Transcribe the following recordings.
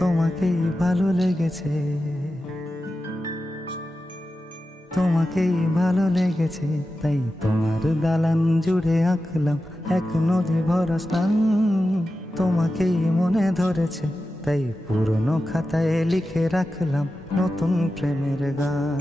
তোমাকেই ভালো লেগেছে, তোমাকেই ভালো লেগেছে, তাই তোমার দালান জুড়ে আঁকলাম এক নদী ভরা স্থান। তোমাকেই মনে ধরেছে, তাই পুরনো খাতায় লিখে রাখলাম নতুন প্রেমের গান।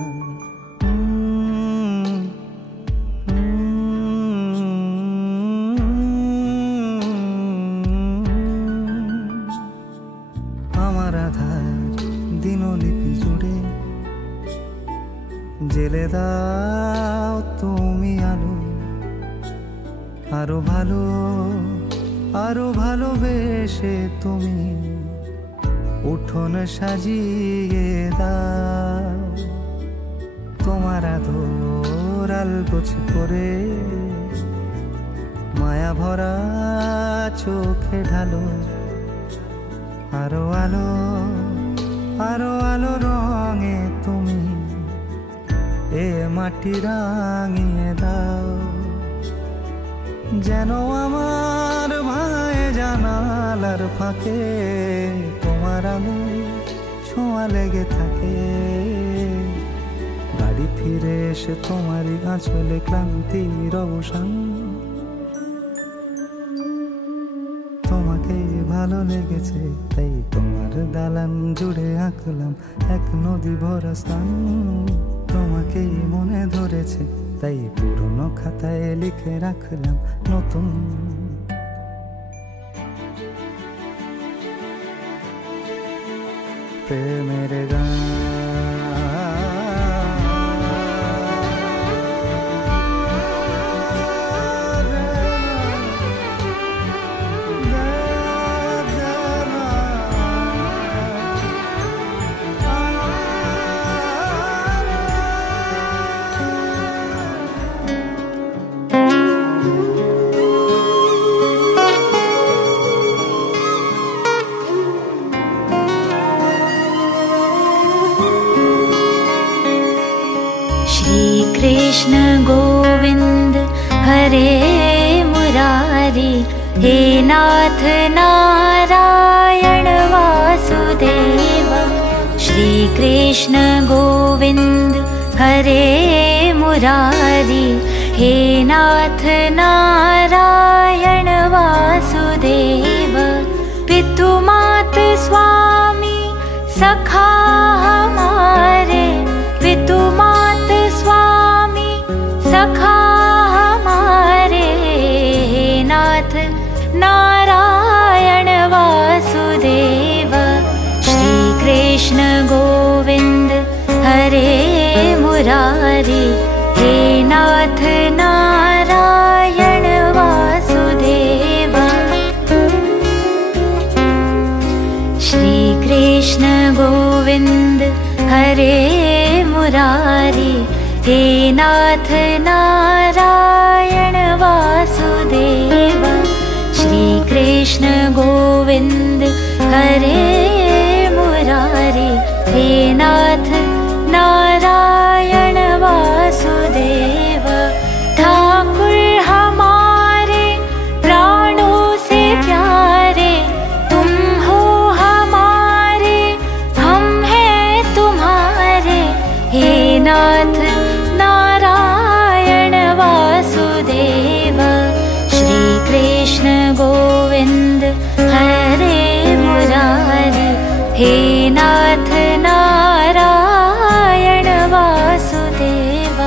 আমার আধার দিনলিপি জুড়ে জেলে দাও তুমি আলো, আরো ভালো আরো ভালোবেসে তুমি উঠোন সাজিয়ে দাও। তোমার আদর আলগোছ করে মায়া ভরা চোখে ঢালো, আরো আলো আরো আলো রঙে তুমি এ মাটি রাঙিয়ে দাও। যেন আমার ভাই জানালার ফাঁকে তোমার আলো ছোঁয়া লেগে থাকে। বাড়ি ফিরে এসে তোমারই আঁচলে ক্লান্তির অবসান। তোমাকেই ভালো লেগেছে, তাই তোমার দালান জুড়ে আঁকলাম এক নদী ভরা স্থান। তোমাকেই মনে ধরেছে, তাই পুরনো খাতায় লিখে রাখলাম নতুন প্রেমের গান। कृष्ण गोविंद हरे मुरारी, हे नाथ नारायण वासुदेव। श्री कृष्ण गोविंद हरे मुरारी, हे नाथ नारायण वासुदेव। पितु मात स्वामी सखा हमारे, पितु मात स्वामी सखा हमारे, नाथ नारायण वासुदेव। श्री कृष्ण गोविंद हरे मुरारी, हे नाथ नारायण वासुदेव। श्री कृष्ण गोविंद हरे मुरारी, हे नाथ नारायण वासुदेव। श्री कृष्ण गोविंद हरे मुरारी, हे नाथ नारायण वासुदेव। ठाकुर हमारे प्राणों से प्यारे, तुम हो हमारे हम हैं तुम्हारे, हे नाथ नारायण वासुदेव। श्री कृष्ण गोविंद हरे मुरारी, हे नाथ नारायण वासुदेव।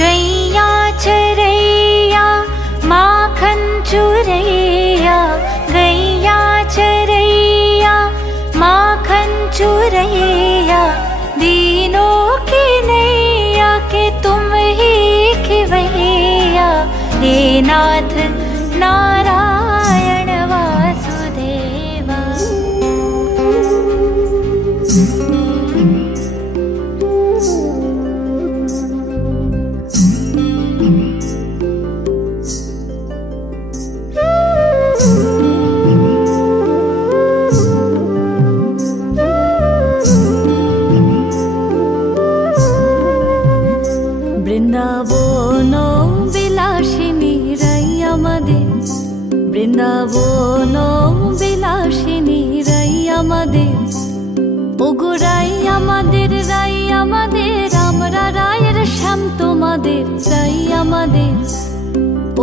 गैया चरैया माखन चुरैया, गैया चरैया माखन चुरैया, दीनों की नैया के तुम ही खिवैया, हे नाथ नारायण वासुदेव। বৃন্দাবন বিলাসিনী রাই আমাদের, ওগো রাই আমাদের, রাই আমাদের, আমরা রায়ের শ্যাম তোমাদের, রাই আমাদের,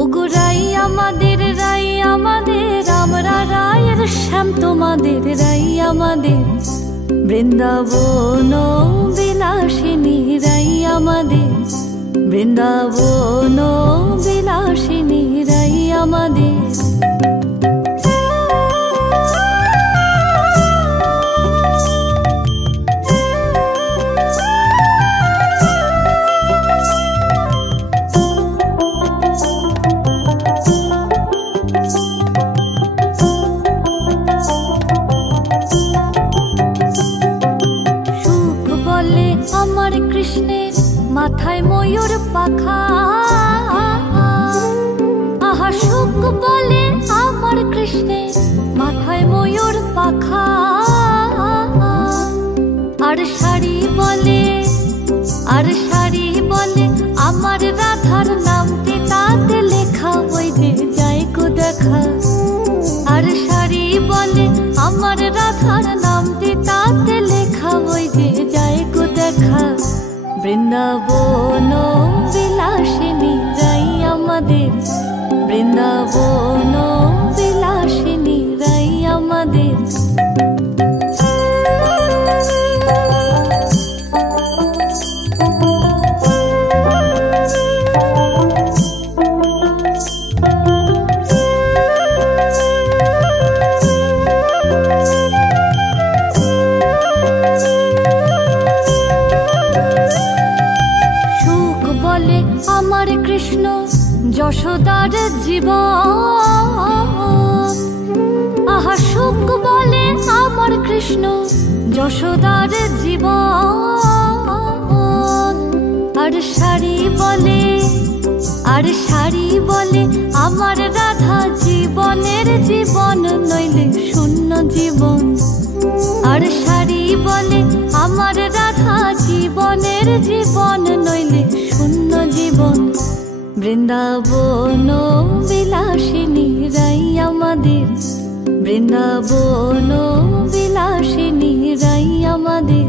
ওগো রাই আমাদের, রাই আমাদের, আমরা রায়ের শ্যাম তোমাদের, রাই আমাদের। বৃন্দাবন বিলাসিনী রাই আমাদের, বৃন্দাবন বিলাসিনী রাই আমাদের। আমার কৃষ্ণের মাথায় ময়ূর পাখা, আহা সুখ বলে আমার কৃষ্ণের মাথায় ময়ূর পাখা। আর শাড়ি বলে, আর শাড়ি বলে আমার রাধার নামটি তাতে লেখা, ওই যে যাই কো দেখা। আর শাড়ি বলে আমার রাধার নামটি তাতে লেখা, ওই যে যাই কো দেখা। বৃন্দাবন বিলাসিনী রাই আমাদের, বৃন্দাবন বিলাসিনী রাই আমাদের। আমার কৃষ্ণ যশোদার জীবন, আহা সুখ বলে আমার কৃষ্ণ যশোদার জীবন। আর শাড়ি বলে, আর শাড়ি বলে আমার রাধা জীবনের জীবন, নইলে শূন্য জীবন। আর শাড়ি বলে আমার রাধা জীবনের জীবন, নইলে শূন্য জীবন। বৃন্দাবন বিলাসিনী রাই আমাদের, বৃন্দাবন বিলাসিনী রাই আমাদের।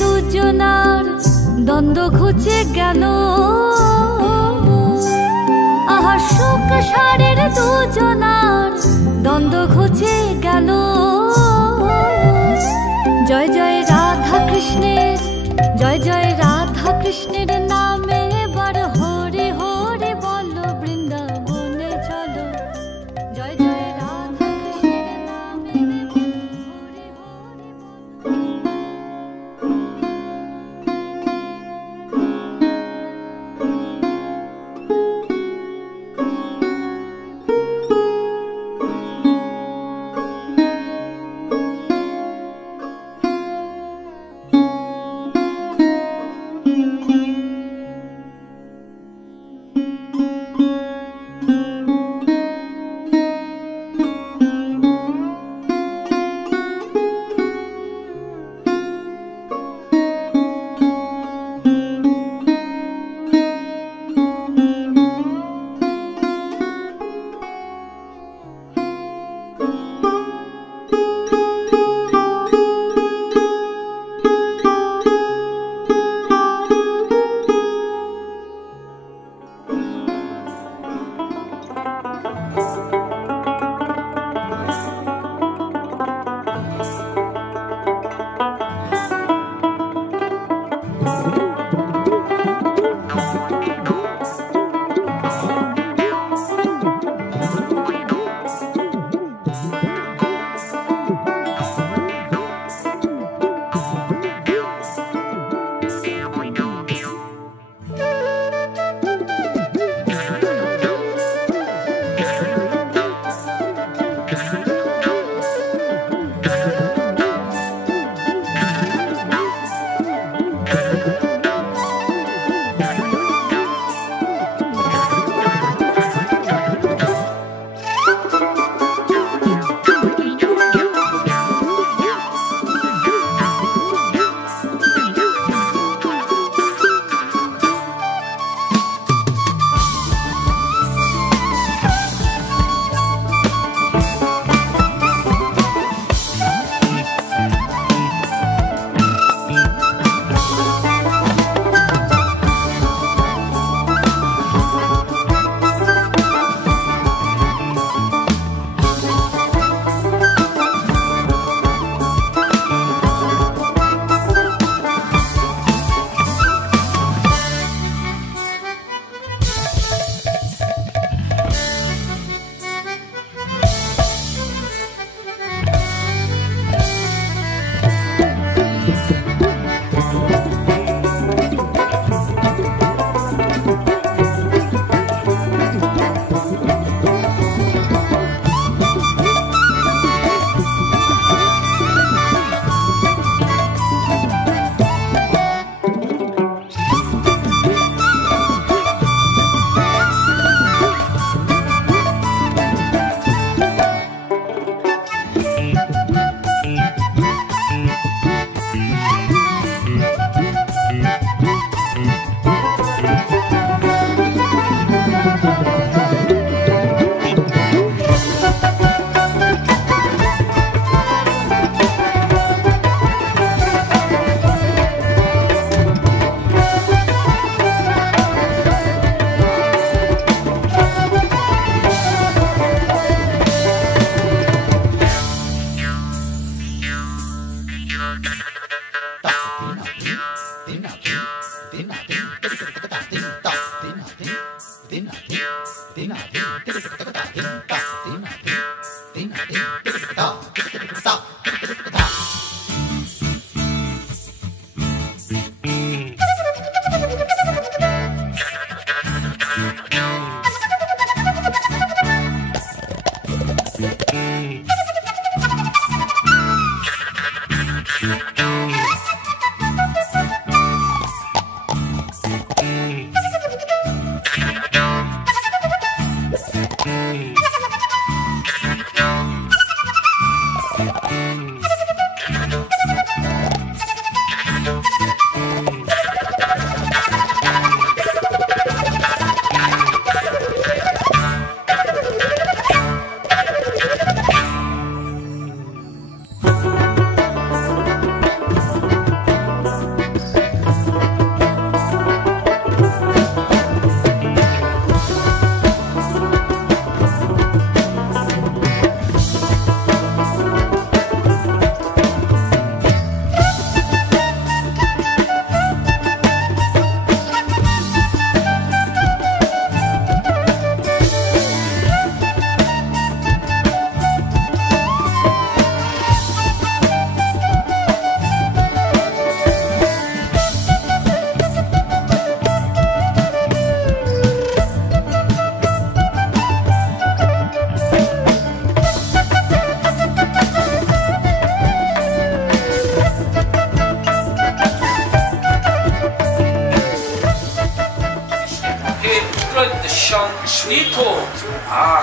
দুজনার দ্বন্দ্ব ঘুচে গেল, আহা সুখ সারের দুজনার দ্বন্দ্ব ঘুচে গেল। জয় জয় রাধা কৃষ্ণের, জয় জয় রাধা কৃষ্ণের নামে এবার হরে হরে বলো, বৃন্দাবনে চলো। জয় জয় রাধা কৃষ্ণের নামে এবার হরে হরে বলো।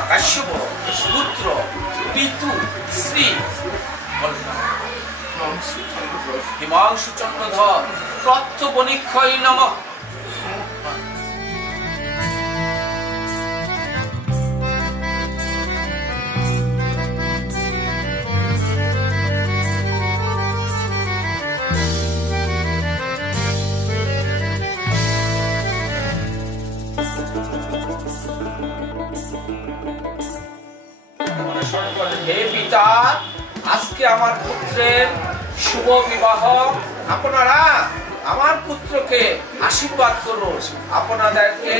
কাশ্যপ পুত্র পিতু শ্রী হিমাংশু চক্রধর প্রত্যবনিক্ষয় নমঃ। হে পিতা, আজকে আমার পুত্রের শুভ বিবাহ, আপনারা আমার পুত্রকে আশীর্বাদ করুন। আপনাদেরকে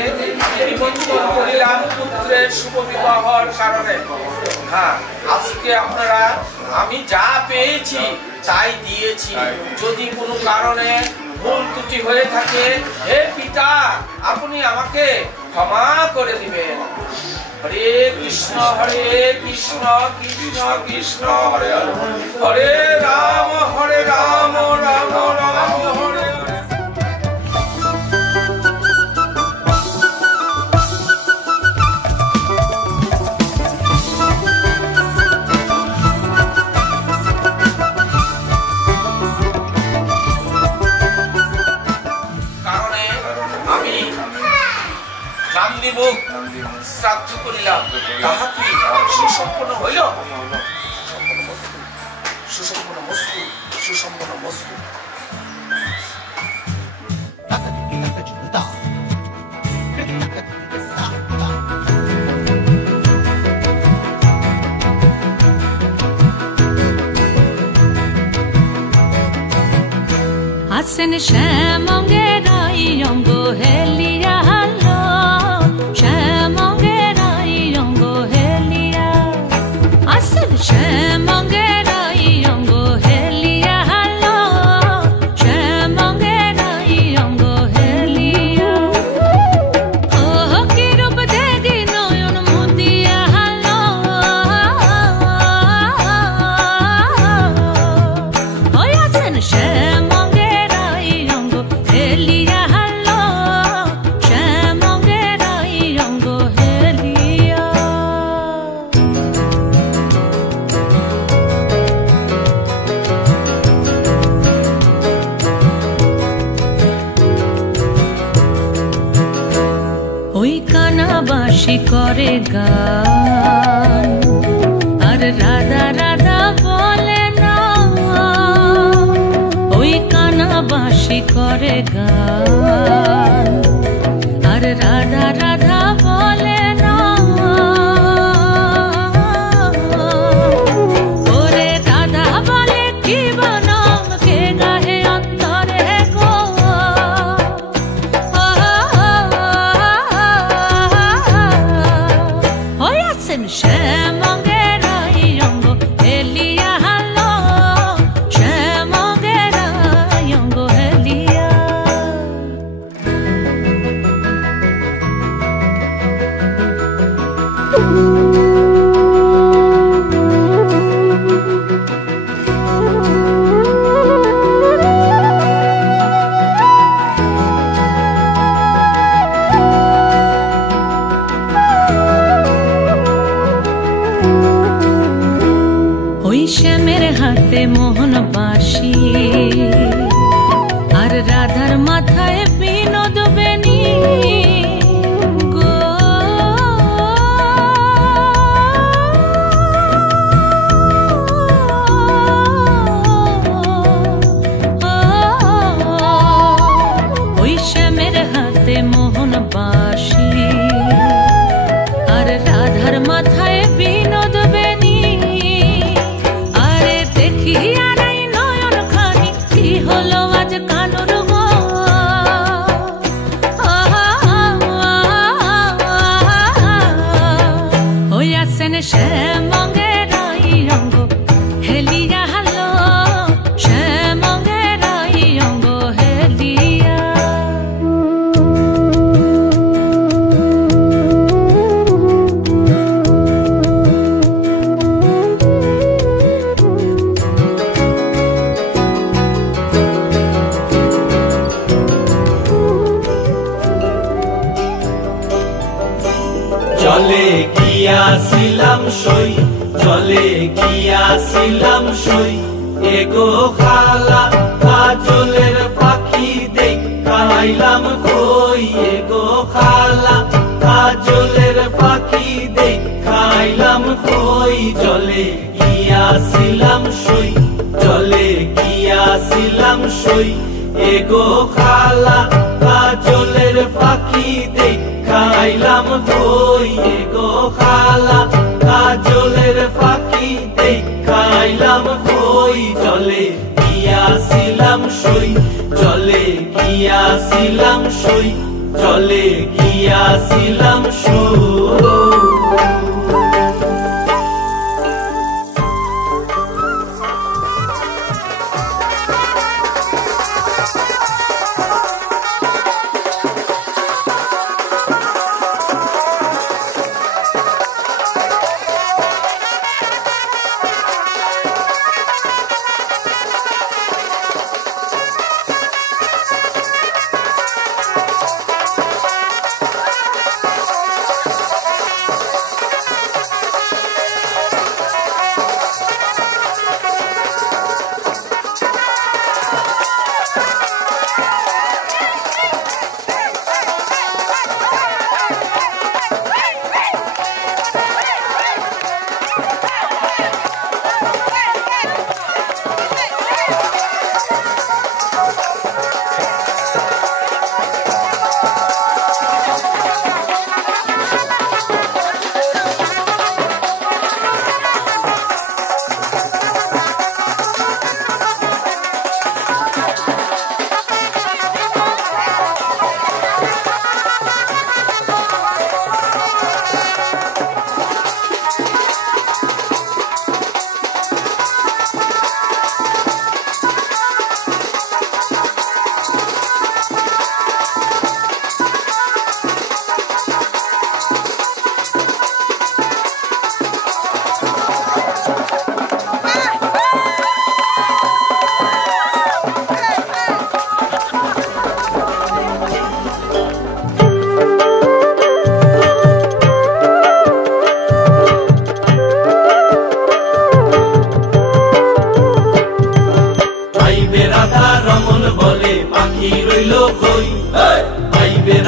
আমি নিমন্ত্রণ করিলাম পুত্রের শুভ বিবাহর কারণে। হ্যাঁ, আজকে আপনারা আমি যা পেয়েছি তাই দিয়েছি। যদি কোনো কারণে ভুল ত্রুটি হয়ে থাকে, হে পিতা আপনি আমাকে ক্ষমা করে দিবেন। হরে কৃষ্ণ কৃষ্ণ কৃষ্ণ হরে হরে, হরে রাম রাম রাম হরে হরে। কারণে আমি রামদেব শ্রাদ্ধ করিলাম, তাহা কি সুসম্পন্ন হইল? সুসম্পন্ন বস্তু, সুসম্পন্ন বস্তু। আসেন শ্যামঙ্গের অঙ্গ হেলিয়া হালো, শ্যামঙ্গের অঙ্গ হেলিয়া, আসেন শ্যামঙ্গের অঙ্গ হেলিয়া হালো, শ্যামঙ্গের অঙ্গ হেলিয়া। ও কি রূপ দেখি নয়ন মুদিয়া হালো, ওই আসেন শ্যামঙ্গের অঙ্গ হেলিয়া হালো, শ্যামঙ্গের অঙ্গ হেলিয়া। ওই কানাবাসী করে গান, আর রাধা রাধা বলে না। ওই কানাবাসী করে গান, আর রাধা রাধা বলে না। ওরে রাধা বলে কি বনম কে গাহে অন্তরে গো, বাঁশি আর রাধার মাথায় বিনোদ বেনি গো ওই শ্যামের হাতে মোহন বাঁশি আর রাধার মাথায় বিনোদ বেনি আরে দেখি আর এই নয়ন খানি কি হলো আজ কানুর গো ওই আসেন শ্যামঙ্গের অঙ্গ হেলিয়া হালো শ্যামঙ্গের অঙ্গ হেলিয়া চলে গিয়াছিলাম সই চলে গিয়াছিলাম সই এগো খালা কাজলের পাখি দেখাইলাম কই এগো খালা কাজলের পাখি দেখাইলাম কই চলে গিয়াছিলাম সই চলে গিয়াছিলাম সই এগো খালা কাজলের পাখি দেখাইলাম কই এগো খালা কাজলের পাখি দেখাইলাম কই চলে গিয়াছিলাম সই চলে গিয়াছিলাম সই চলে গিয়াছিলাম সই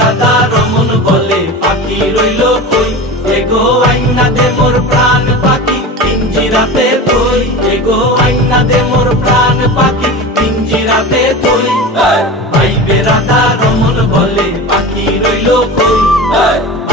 রাধা রমন বলে পাখি রইল কই এগো আইনা দে মোর প্রাণ পাখি পিঞ্জিরাতে তুই এগো আইনা দে মোর প্রাণ পাখি পিঞ্জিরাতে তুই আইবে রাধা রমন বলে পাখি রইল কই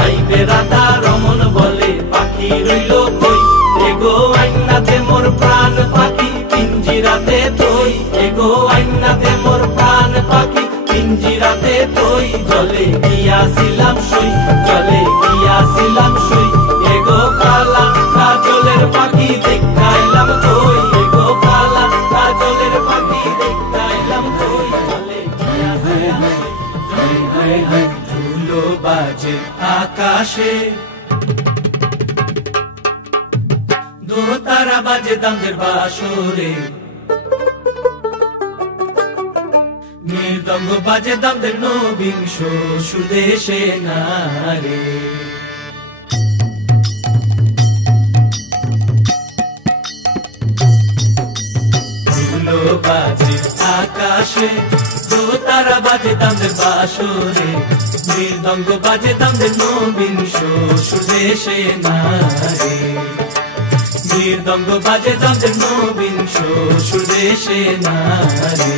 আইবে রাধা রমন বলে পাখি রইল কই এগো আইনা দে মোর প্রাণ পাখি পিঞ্জিরাতে তুই এগো আইনা দে মোর প্রাণ পাখি পিঞ্জিরাতে তুই জলে গিয়াছিলাম সই জলে গিয়াছিলাম সই এগো খালা কাজলের পাখি দেখাইলাম কই এগো খালা কাজলের পাখি দেখাইলাম কই জলে গিয়াছিলাম সই হায় হায় ধুলো বাজে আকাশে দোতারা বাজে দামদের বাসরে মৃদঙ্গ বাজে দামদের নবিংশ সুদেশে নারে ধুলো বাজে আকাশে, দোতারা বাজে তাদের বাসরে, মৃদঙ্গ বাজে তাদের নবীন শ্বশুর দেশে নারে। মৃদঙ্গ বাজে তাদের নবীন শ্বশুর দেশে নারে।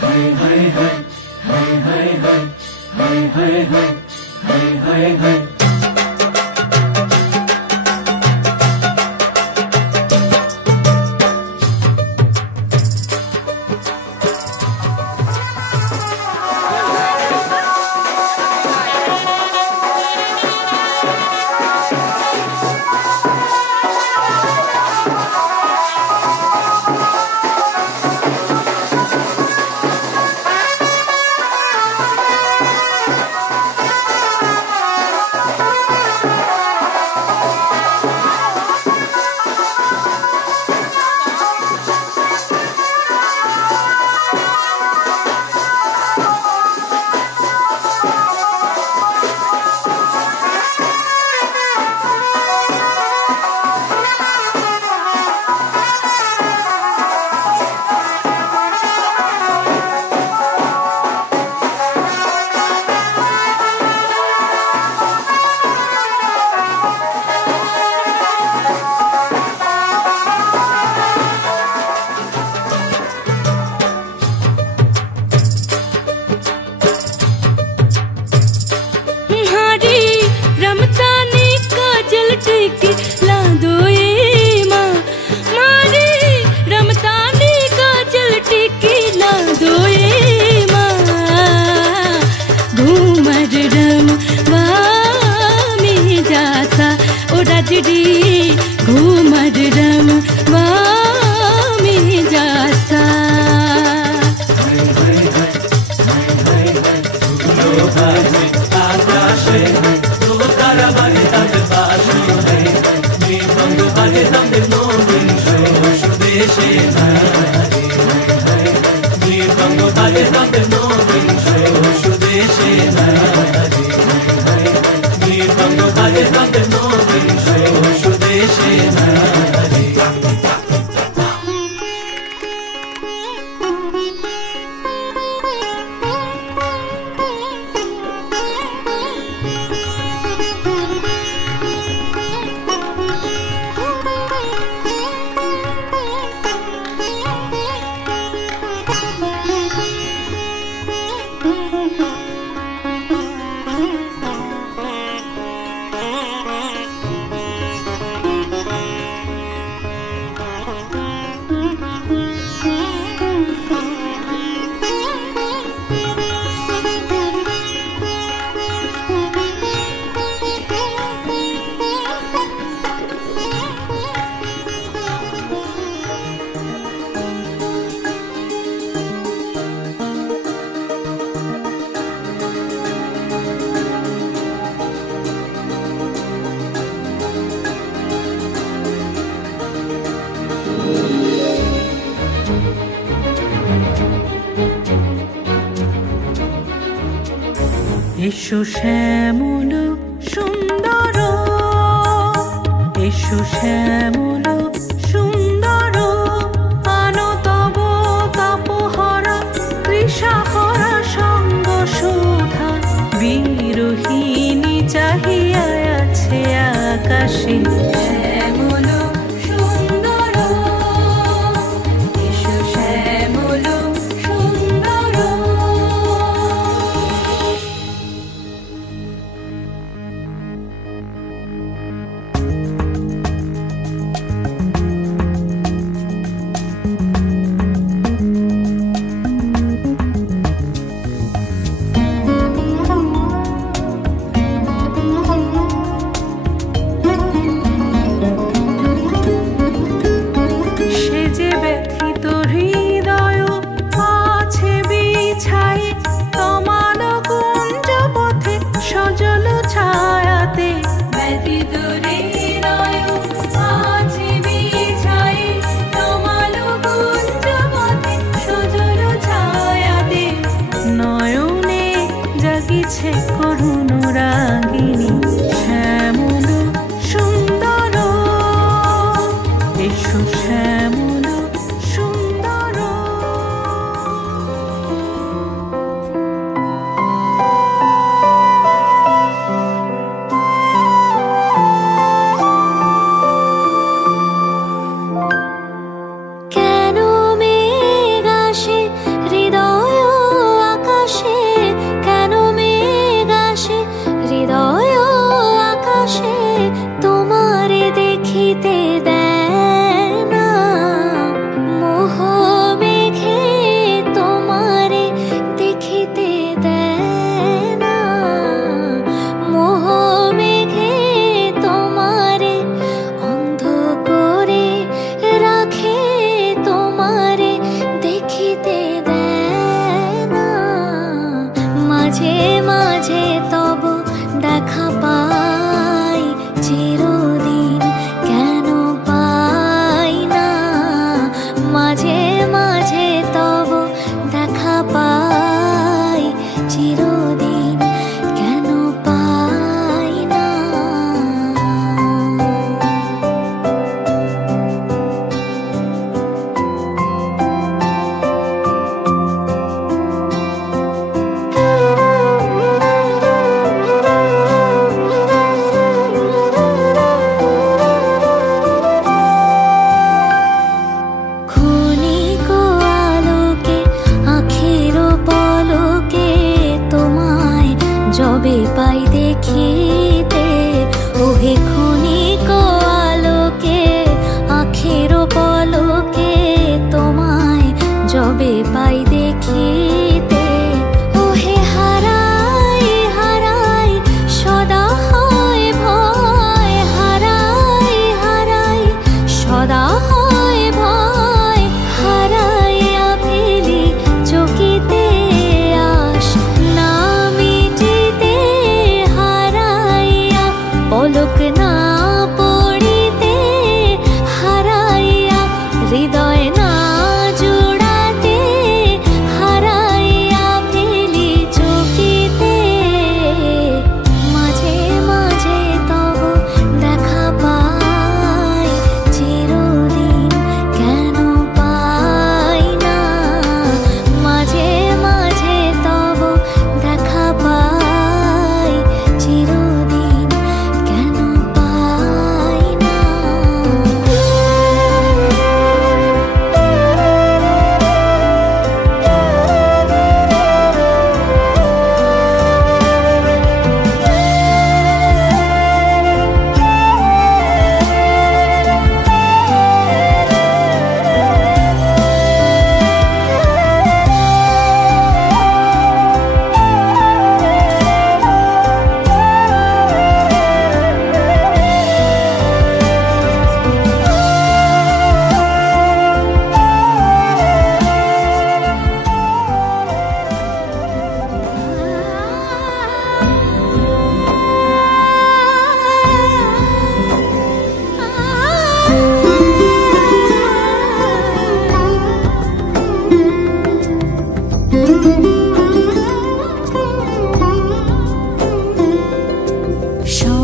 হায় হায় হায় হায় হায় হায় হায় হায় হায় হায় হায় হায়। घूमर रमवा में जासा। এসো শ্যামল সুন্দর, এসো শ্যামল সুন্দর, আনো তব তাপহরা তৃষাহরা সঙ্গ সুধা। বিরোহিণী চাহিয়া আছে আকাশে শ্যামল সুন্দর, এসো শ্যামল সুন্দর। করুণ রাগিনী শ্যামল সুন্দর, এসো শ্যামল সুন্দর। দেখিতে ওহে ক্ষণিক আলোকে আখের পলকে তোমায় যবে পাই দেখিতে ওহে হারাই হারাই সদা হয় ভয় হারাই হারাই সদা হয় ভয় হারাইয়া ফেলি চকিতে আস না মিটিতে হারাইয়া পলক না পড়িতে হারাইয়া হৃদয় না জোড়াতে হারাইয়া ফেলি চকিতে মাঝে মাঝে তব দেখা পাই চিরদিন কেন পাই না মাঝে মাঝে তব দেখা পাই চিরদিন কেন পাই না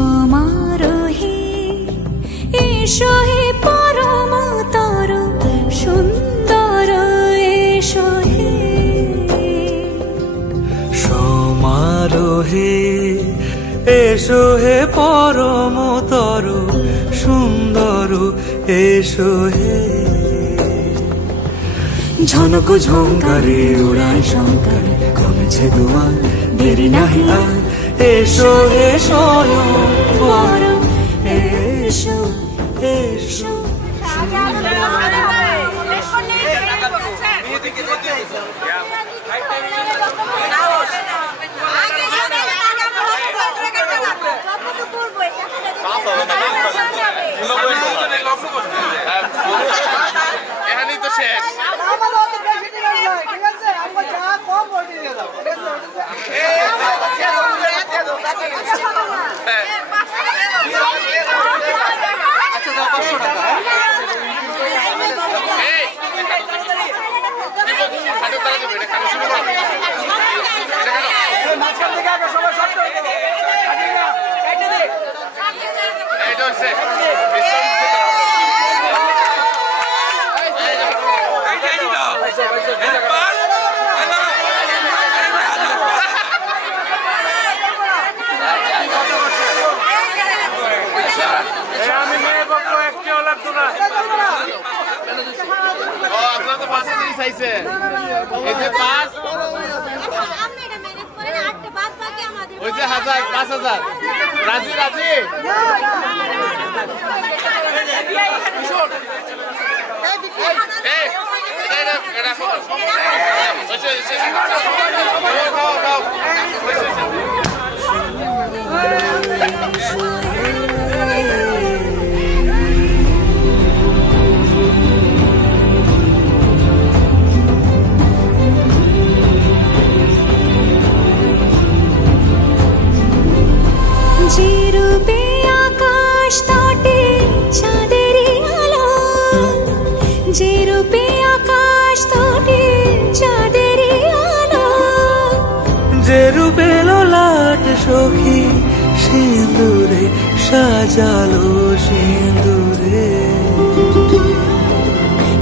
সমারোহে এসো হে পরম তর সুন্দর এসো হে সমারোহে এসো হে পরমতর সুন্দর এসো হে ঝনক ঝঙ্কারে উড়ায় শঙ্কারে কমেছে দুয়ার দেরি নাহি আর এসো হে স্বয়ং পরম এসো এসো এখানেই তো শেষ ওই যে 1000 5000 রাজি রাজি যে রূপে আকাশ তটে চাঁদেরই আলো যে রূপে আকাশ তটে চাঁদেরই আলো যে রূপে ললাট সখী সিঁদুরে সাজালো সিঁদুরে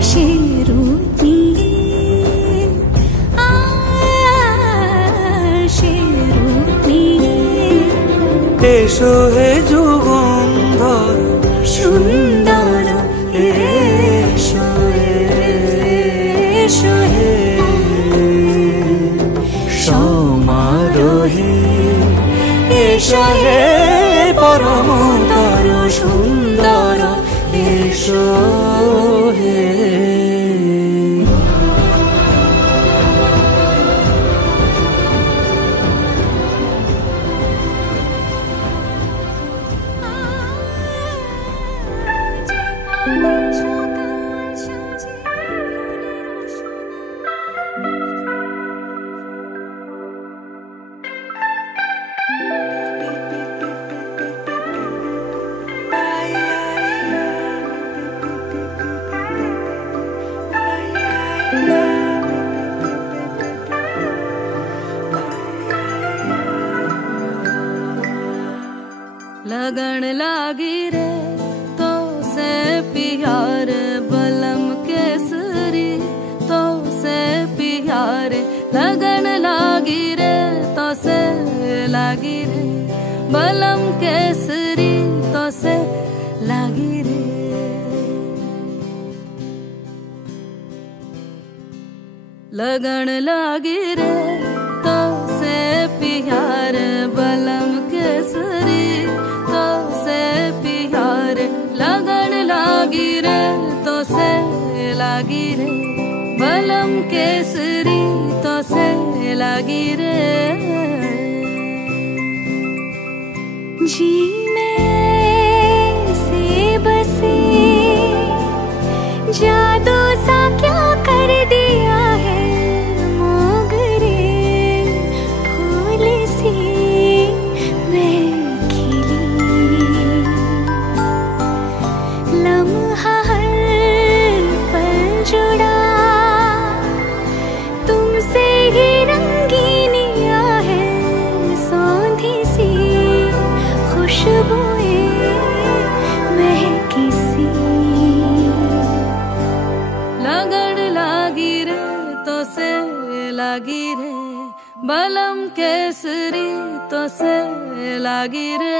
সে রূপ এসো হে যুগন্ধর সুন্দর এসো এসো হে সমারোহে এসো হে পরমতর সুন্দর এসো হে। लगन लागी रे तो से प्यार बलम केसरी तो से प्यार लगन लागी रे तो से लागी रे बलम केसरी तो से लागी रे। लगन लागी रे तो से प्यार बलम केसरी तो से प्यार लगन लागी रे तो से लागी रे बलम केसरी तो से लागी रे। जी में से बसे जादू सा क्या कर दिया है मोगरे फूल सी मैं खिली लम्हा हर पल जुड़ा तुमसे ही रंगीनिया है सौंधी सी खुशबुएं महकी सी। लगन लागी रे तो से लागी रे बलम केसरी तो से लागी रे।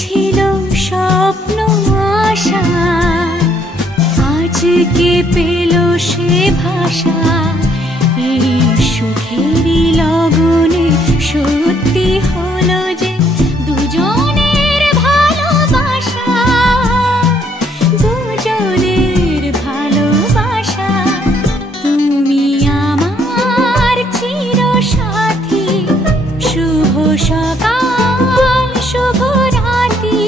ছিল স্বপ্ন আশা, আজকে পেল সে ভাষা। এই সুখেরই লগনে সত্যি হলো যে দুজনের ভালোবাসা, দুজনের ভালোবাসা। তুমি আমার চিরসাথী, শুভ সকাল শুভ রাতি।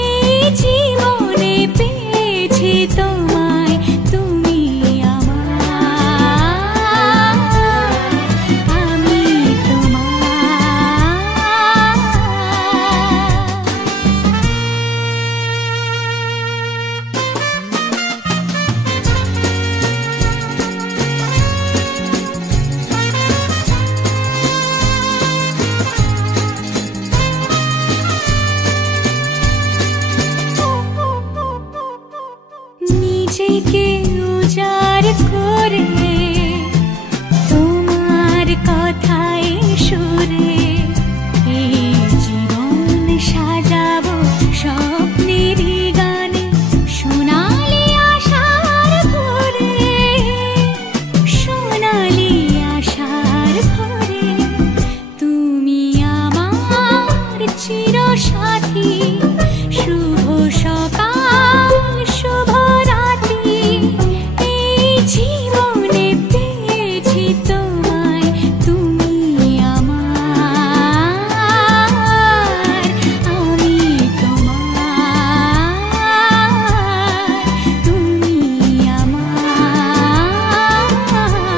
এই জীবনে পেয়েছি তোমায়, তুমি আমার, আমি নিজেকে উজাড় করে তোমার কথায় সুরে এই জীবন সাজাবো স্বপ্নের গানে, সোনালি আশার ভোরে, সোনালি আশার ভোরে। তুমি আমার চিরসাথী, শুভ সকাল শুভ রাতি। এই জীবনে পেয়েছি তোমায়, তুমি আমার, আমি তোমার, তুমি আমার, আমি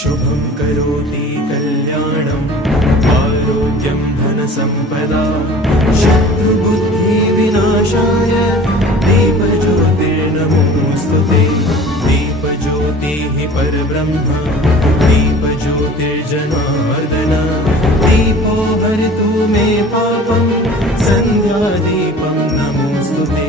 शुभं करोति कल्याणं आरोग्यं धनसम्पदा शत्रुबुद्धिविनाशाय दीपज्योतिर्नमोऽस्तुते दीपज्योतिः परब्रह्म दीपज्योतिर्जनार्दन दीपो हरतु मे पापं सन्ध्यादीपं नमोऽस्तुते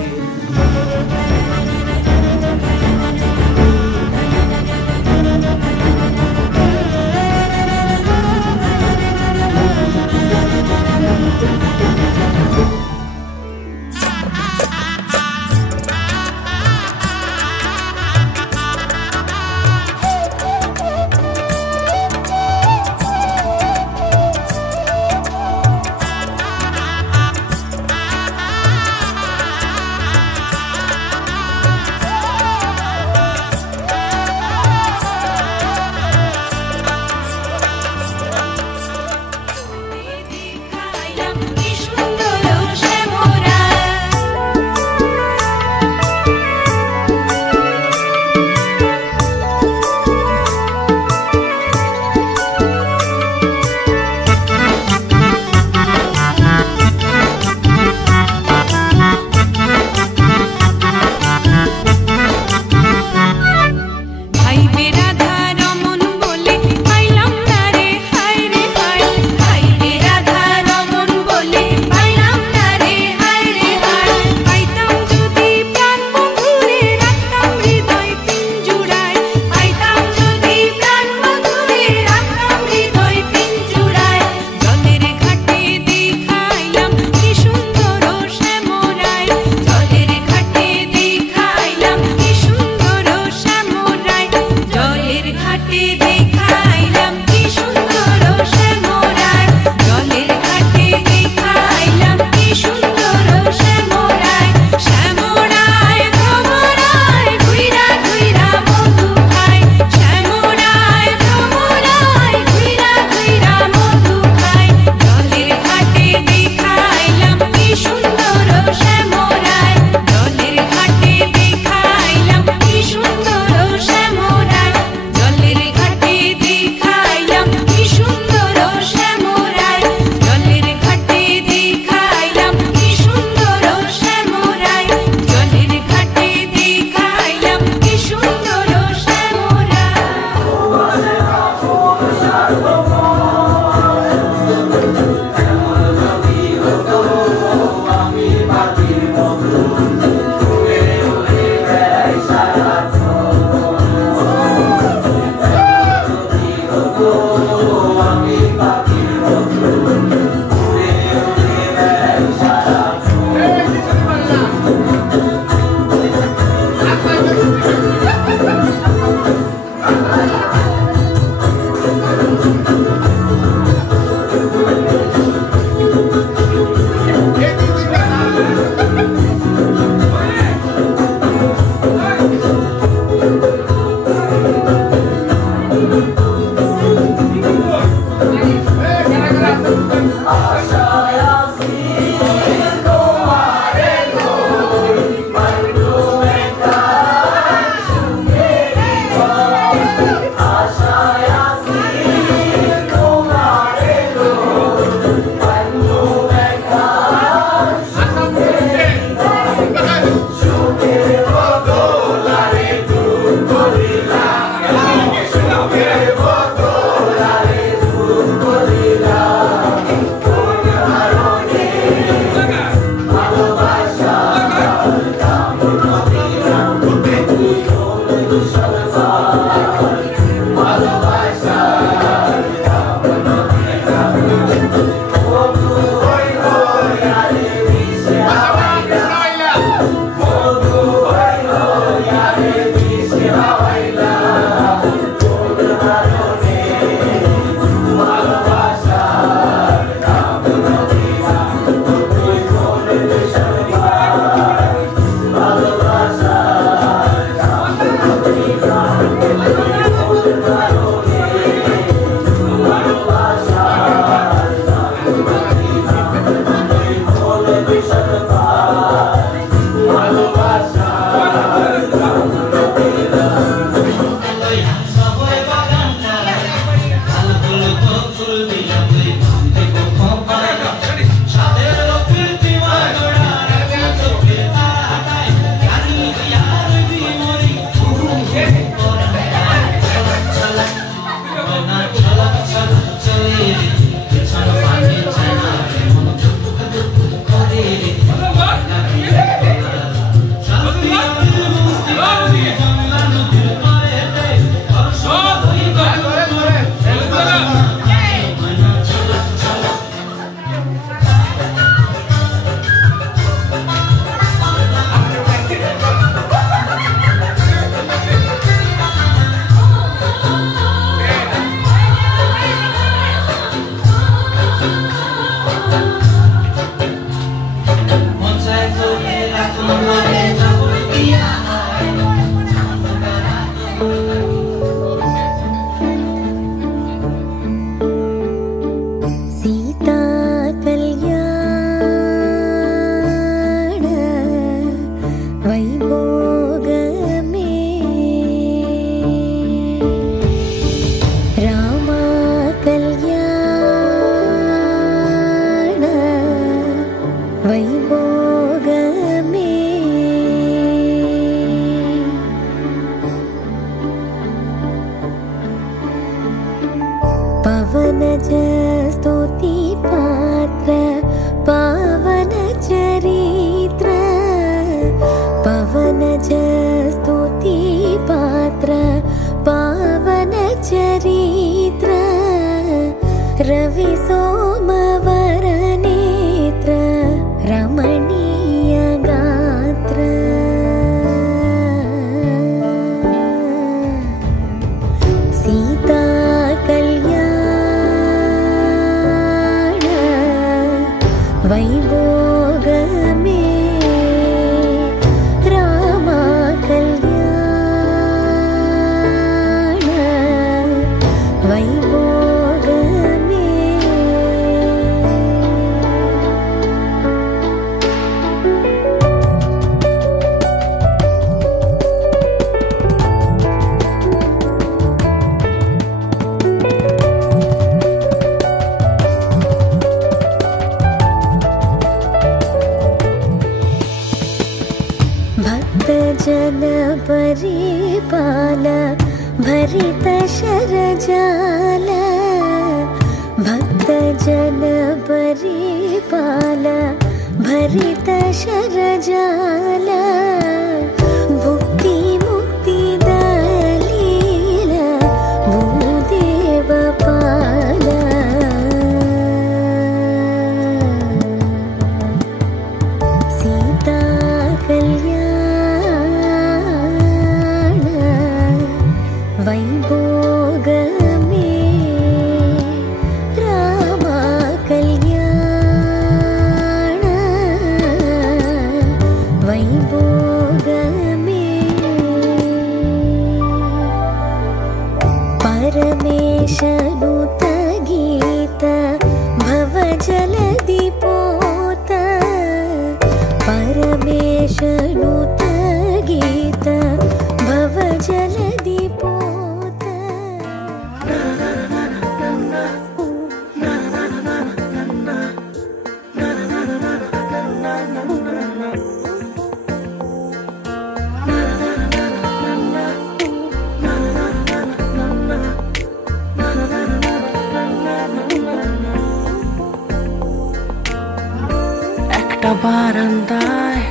বারান্দায়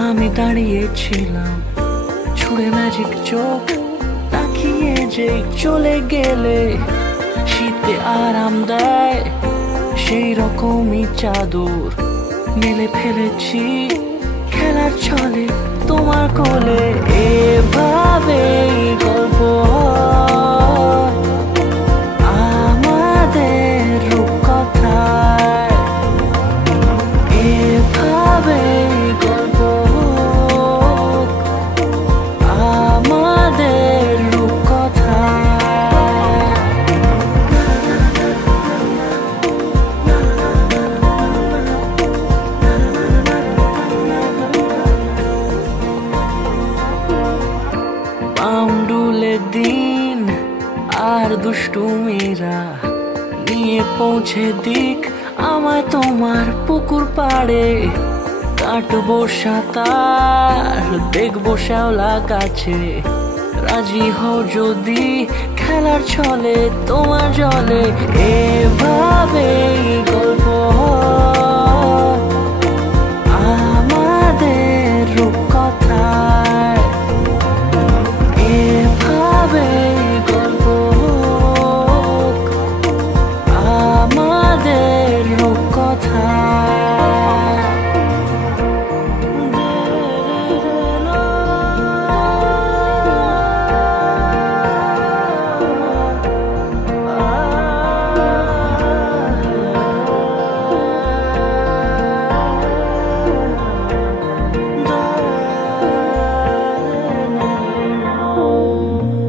আমি দাঁড়িয়েছিলাম, ছোট ছুড়ে ম্যাজিক চোখ তাকিয়ে যে চলে গেলে শীতে আরাম দেয় সেই রকমই চাদর মেলে ফেলেছি খেলার ছলে তোমার কোলে। এভাবে গল্প আমাদের রূপকথায়, এভাবে গল্প আমাদের রূপকথায়। পাউন্ডুলে দিন আর দুষ্টুমিরা নিয়ে পৌঁছে দিক আমায় তোমার পুকুর পাড়ে। কাটবো সাঁতার দেখবো শ্যাওলা গাছে, রাজি হও যদি খেলার ছলে তোমার জলে। এভাবে গল্প আমাদের রূপকথায়, এভাবে গল্প আমাদের রূপকথায়।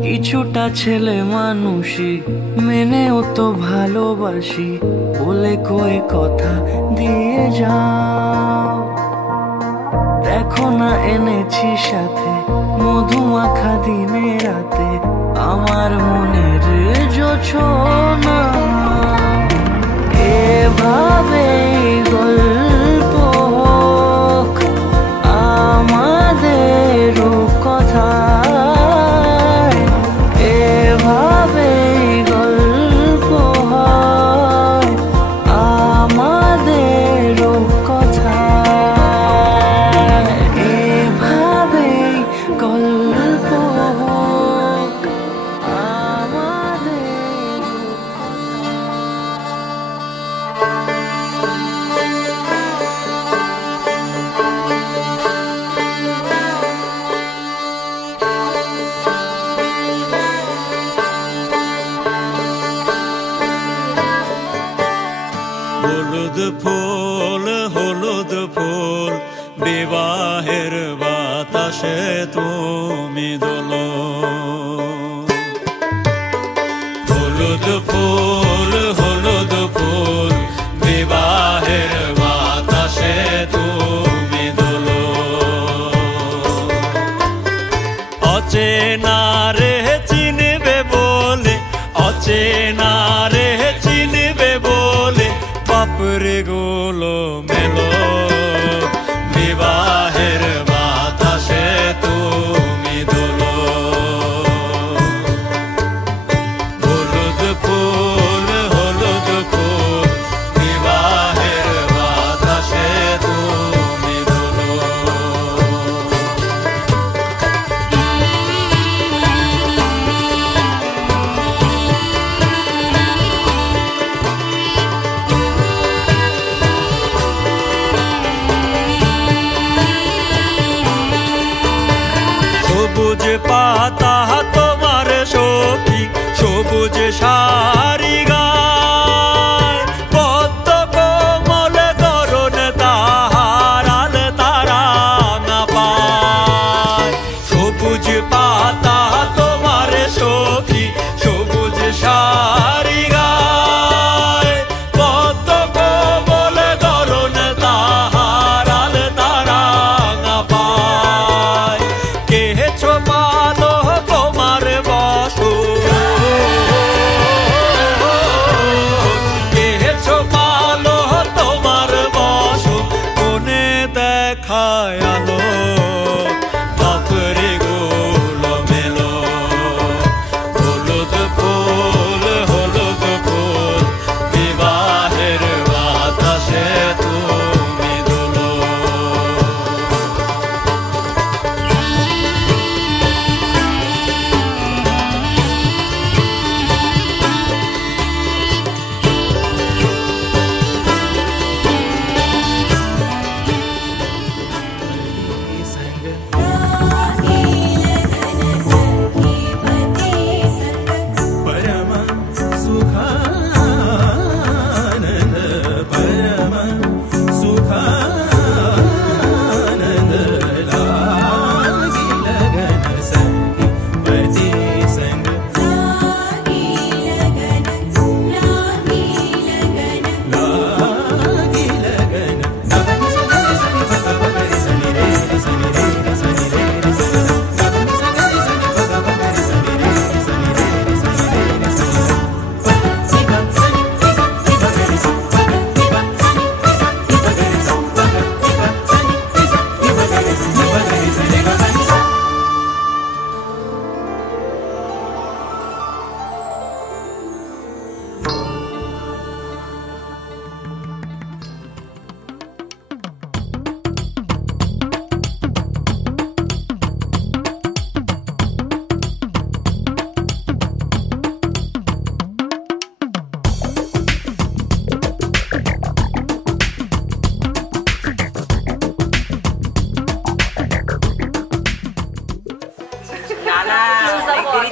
কিছুটা ছেলে মানুষই মেনেও তো ভালোবাসি, বলে কয়ে কথা দিয়ে যাও। দেখো না এনেছি সাথে মধুমাখা দিনে রাতে আমার মনের জোছনা। এভাবে গল্প হোক আমাদের রূপকথায়, এভাবে গল্প হয় আমাদের রূপকথায়, এভাবে গল্প হোক আমাদের হলুদ ফুল বিবাহের বাতাসে তুমি দোলো। হলুদ ফুল বিবাহের বাতাসে তুমি দোলো। অচেনা রে চিনবে বলে, অচেনা রে চিনবে বলে বাপরে গোলো মেলো। বিবাহের বাতাসে তুমি দোলো। হলুদ ফুল বিবাহের বাতাসে তুমি দোলো। সবুজ পাতা তোমার সখী, সবুজ শাড়ি গায়, পদ্ম কোমল করুণ তাহার আল তারা না পায়। সবুজ পাতা তোমার সখী, সবুজ শাড়ি গায়, পদ্ম কোমল করুণ তাহার আল তারা না পায়। কে ছোপালো তোমার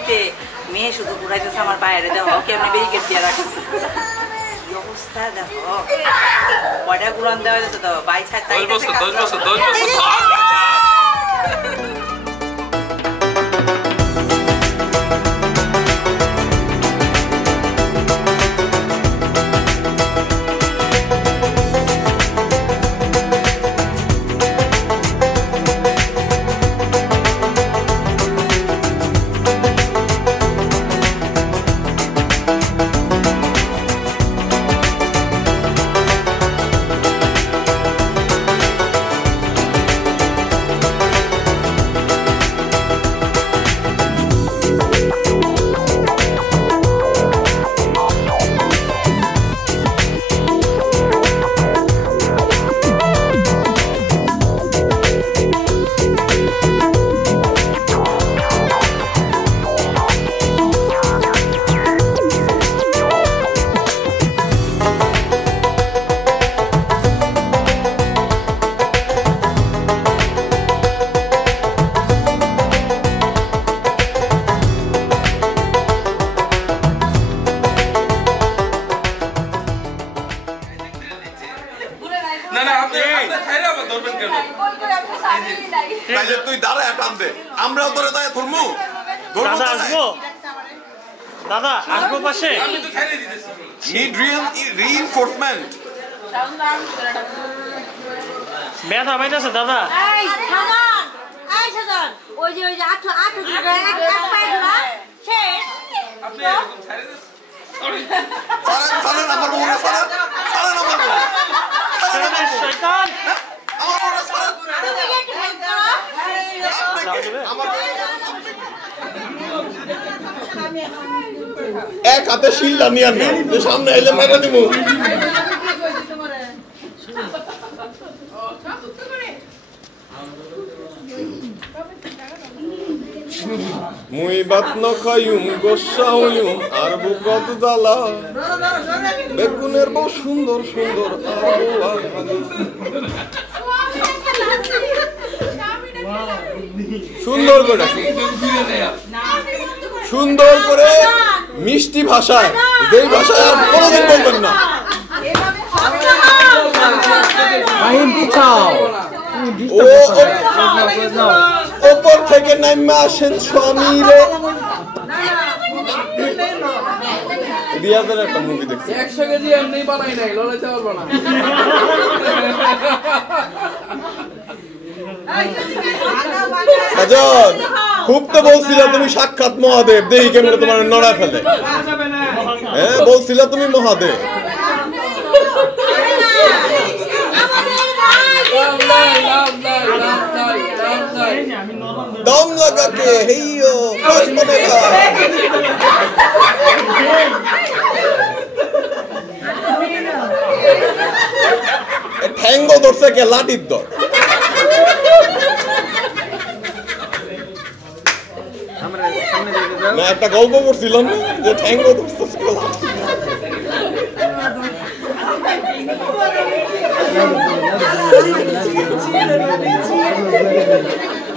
বাড়িতে মেয়ে শুধু ঘুরাইতেছে আমার বাইরে দেখো কেমন ব্যারিকেড দিয়ে রাখছে কি অবস্থা দেখো কয়টা ঘুরান দেওয়া যাচ্ছে তো বাই ছাড় তাই 10 বছর তুই দাঁড়ায় টানতে আমরাও ধরে তাই ধরমু দাদা আসবো দাদা আসবো পাশে নিড রিইনফোর্সমেন্ট ব্যথা পাইতেছে দাদা এই সাজান এই সাজান ওই যে আঠো দিবে এক পায়ে ধরা শেষ আপনি এরকম ছাড়ে দিন সালেন আমার বউরে সালেন আমার বউ শয়তান আমার বউরে সালেন এক হাতে শিল্লা নিয়ে আনবে যে সামনে এলে মেরে দিব মুই বাত ন খাইম গোসা হইম আর বুকত জ্বালা বেগুনের বউ সুন্দর সুন্দর সুন্দর করে মিষ্টি ভাষায় যেই ভাষায় আর কোনোদিন বলবেন না ওপর থেকে নামে আসেন স্বামী রে রিয়াদের একটা মুভি দেখছি 100 কেজি এমনি বানাই নাই লড়াইতে পারবো না সাজন খুব তো বলছিলা তুমি সাক্ষাৎ মহাদেব দেখি কেমন তোমার নড়া ফেলে হ্যাঁ বলছিলা তুমি মহাদেব দম লাগা কে হেইও কল বনেগা ঠ্যাঙ্গো ধরছে কে লাঠির দর না একটা গল্প পড়ছিলাম যে ঠ্যাঙ্গো ধরছে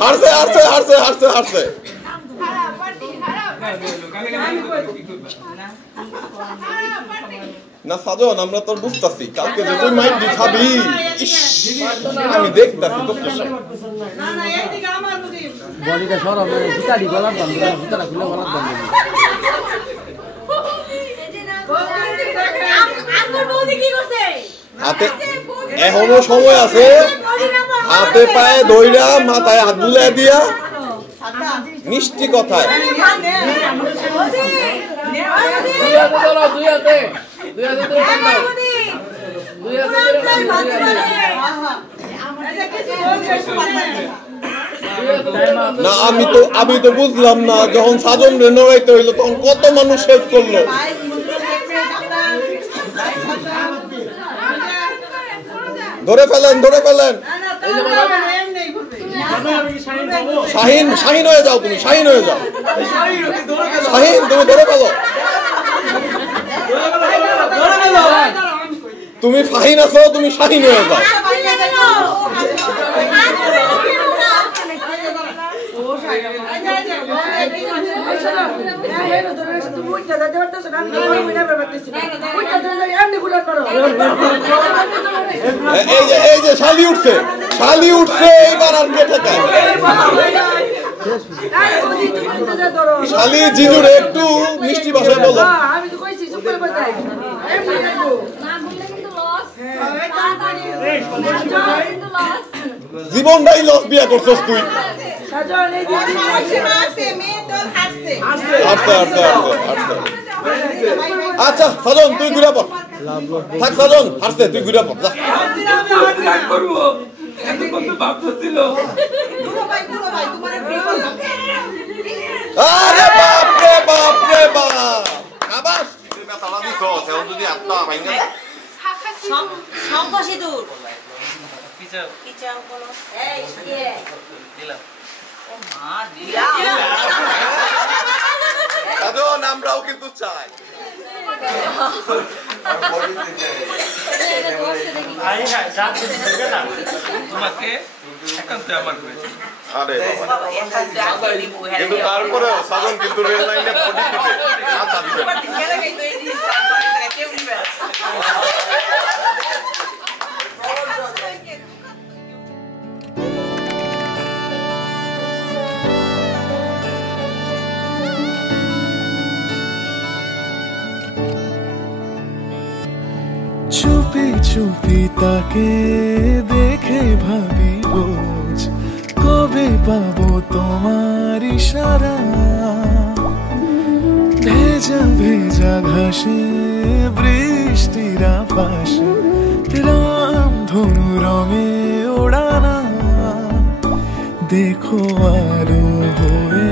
হারছে হারছে হারছে হারছে হারছে না সাজন আমরা তোর বুঝতাছি কালকে যে তুই মাইন্ড খাবি আমি দেখতাছি তো বডিটা সরব জুতাড়ি গলার বন্ধ জুতাটা খুলে গলার বন্ধ হাতে এখনো সময় আছে হাতে পায়ে দইরা মাথায় হাত বুলাই দিয়া মিষ্টি কথায় না আমি তো বুঝলাম না যখন সাজন রে নড়াইতে হইলো তখন কত মানুষ শেষ করলো ধরে ফেলেন শাহিন হয়ে যাও তুমি শাহিন হয়ে যাও শাহিন তুমি ধরে ফেলো তুমি ফাহিন আছো তুমি শাহিন হয়ে যাও এই যে শালি উঠছে এইবার আর কে ঠেকায় শালি জিজুরে একটু মিষ্টি ভাষায় বলো জীবনটাই লস বিয়া করছস তুই আচ্ছা সাজন তুই ঘুরে পড় থাক সাজন হাসতে তুই ঘুরে পড় আরে বাপ রে বাপ রে বাপ আবার তুমি তালা দিছো সেও যদি আত্মা ভাঙা সংকোচী দূর পিছাও কোন এই দিলাম ও মা দিলাম সাজন আমরাও কিন্তু চাই তোমাকে একান্ত আমার করেছে আরে কিন্তু তারপরে সাজন কিন্তু রেল লাইনে বডি দিবে মাথা দিবে চুপি চুপি তাকে দেখে ভাবি রোজ কবে পাবো তোমার ইশারা ভেজা ভেজা ঘাসে বৃষ্টির পাশে রাম ধনু রঙে ওড়ানা দেখো আরো হয়ে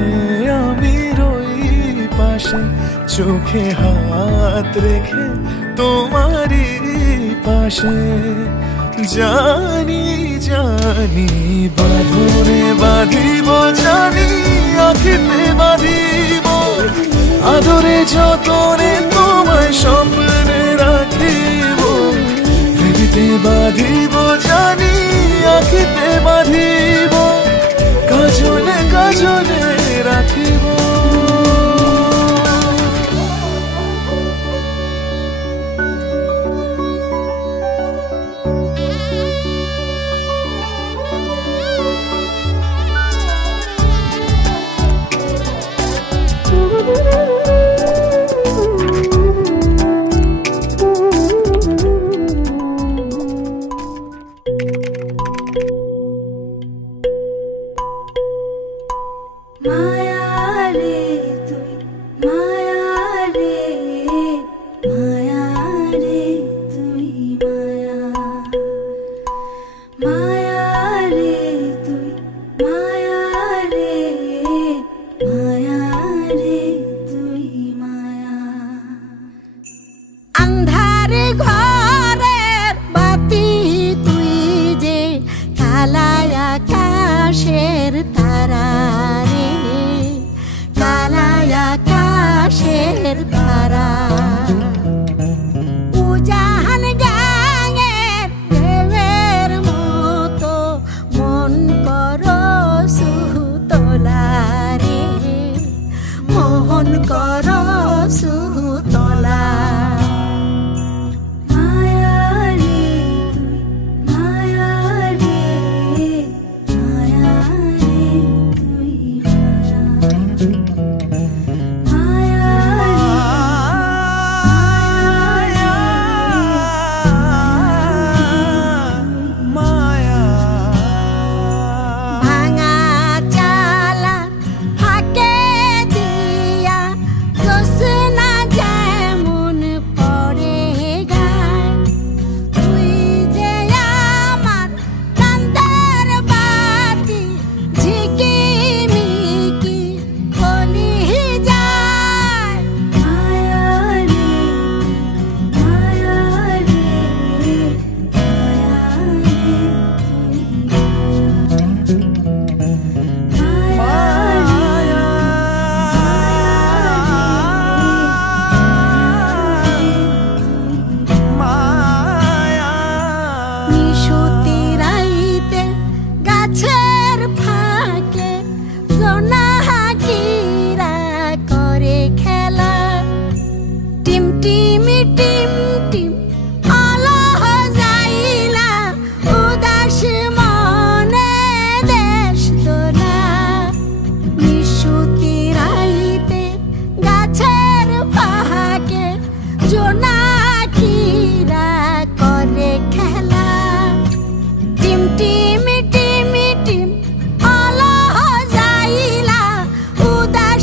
আমি রই পাশে চোখে হাত রেখে তোমারই পাশে জানি জানি বাঁধরে বাঁধিব জানি আখিতে বাঁধিব আদরে যতনে তোমায় স্বপ্নে রাখিব প্রেমিতে বাঁধিব জানি আখিতে বাঁধিব কাজলে কাজলে রাখিব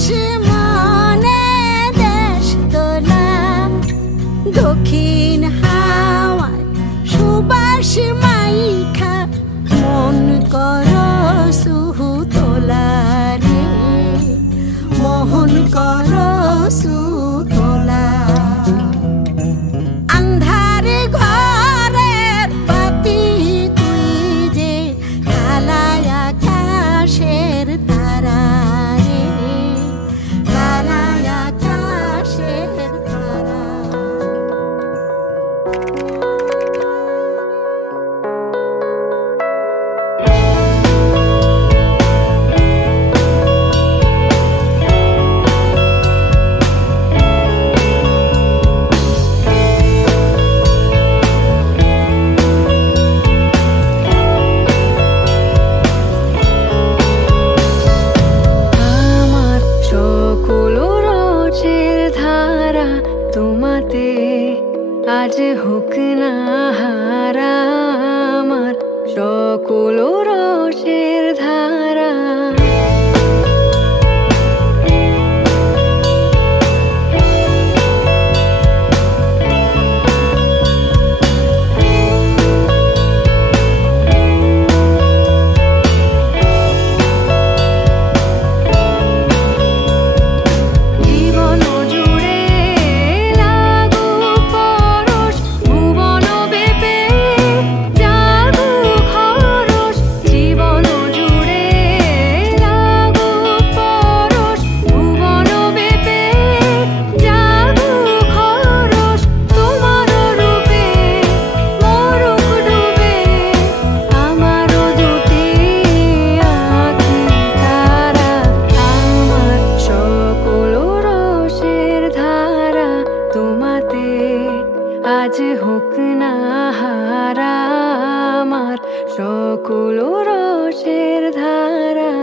মনে দেশ দোলা দক্ষিণ হাওয়ায় সুবাস মাইখা মন কর সুহু তোলা রে মোহন কর সুতোলা আন্ধারে ঘরের বাতি তুই যে কালায় আকাশের তারা রে কালায় আকাশের তারা আজ হোক না হারা আমার সকল রসের ধারা আজ হোক না হারা আমার সকল রসের ধারা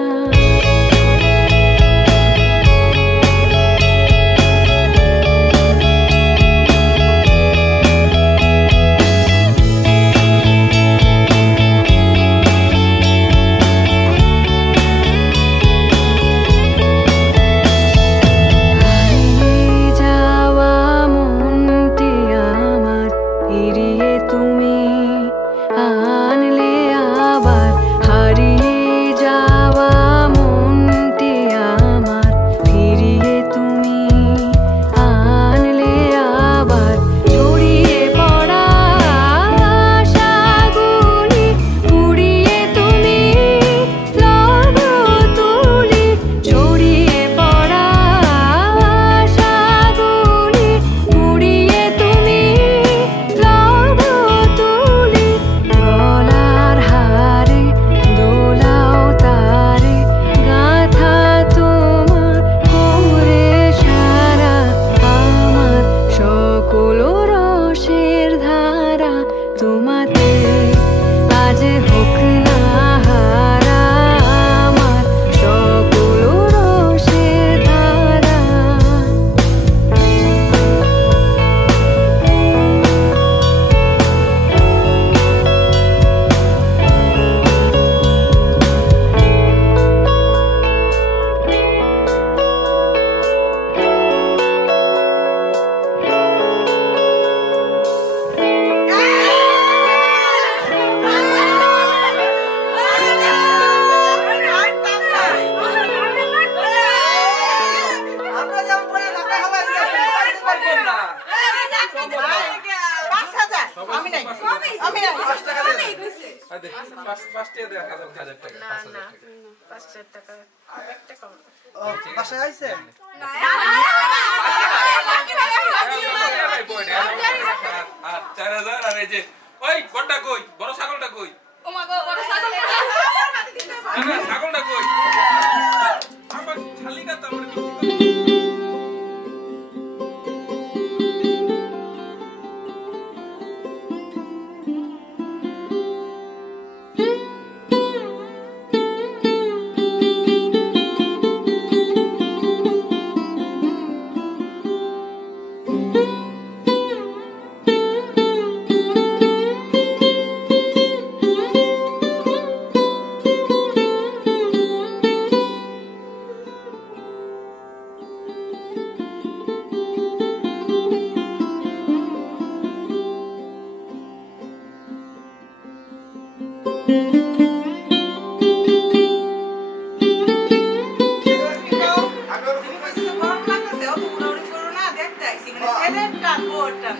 সেলেক্ট কাটবো ওটা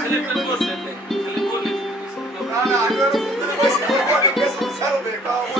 সিলেক্ট করছে খালি বলি না না আমি ওটা শুনতে পাচ্ছি